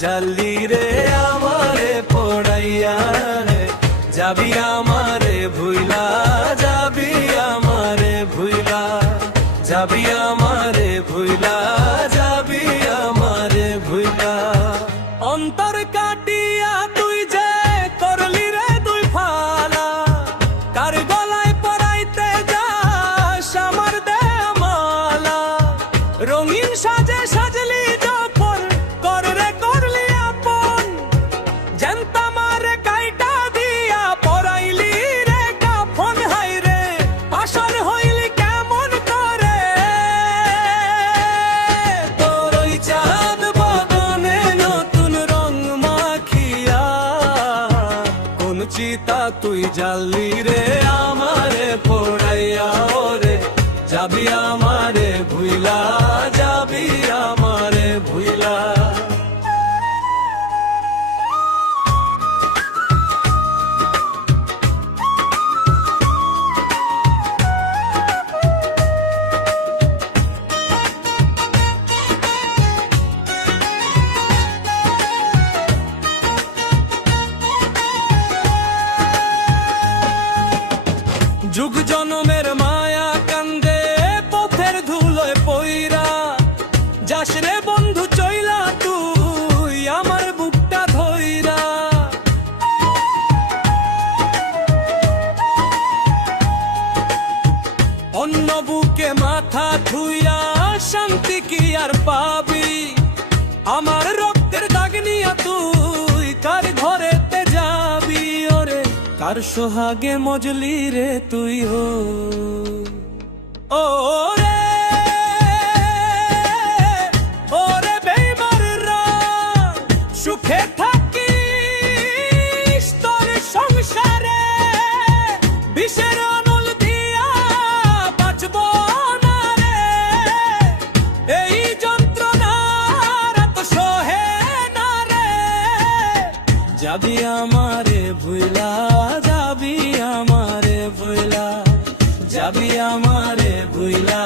বুঝালি রে আমারে পড়াইয়া রে, যাবি আমারে ভুইলা, যাবি আমারে ভুইলা, যাবি আমারে ভুইলা, যাবি আমারে ভুইলা। অন্তর কাটিয়া তুই যে করলি রে দুই ফালা, কার গলায় পরাইতে যাস আমার দেয়া মালা। রঙিন সাজে সাজলি যখন কর রে করলি আপন, জানতা মারে কাইটা দিয়া পরাইলি রে কাফন। হাই রে পাশার হইলি কেমন করে, তোর ওই চাঁদ বদনে নতুন রং মাখিয়া, কোন চিতা তুই জ্বালি রে আমারে পড়াইয়া রে, যাবি আমারে ভুইলা, যাবি আমারে ভুইলা। যুগ জনমের মায়া কান্দে পথের ধুলোয় পইরা, যাস রে বন্ধু চইলা তুই আমার বুকটা ধইরা। অন্য বুকে মাথা ধুইয়া শান্তি কি আর পাবি, আমার রক্তের দাগ নিয়া তুই কার ঘরেতে যাবি। ওরে কার সোহাগে মজলি রে তুই ও রে, ওরে বেইমার রাম, সুখে থাকিস তোর সংসারে, বিষের আনল দিয়া বাঁচব না রে। এই যন্ত্রণার এত সহে না রে, যাবি আমারে ভুইলা, যাবি আমারে ভুইলা, যাবি আমারে ভুইলা।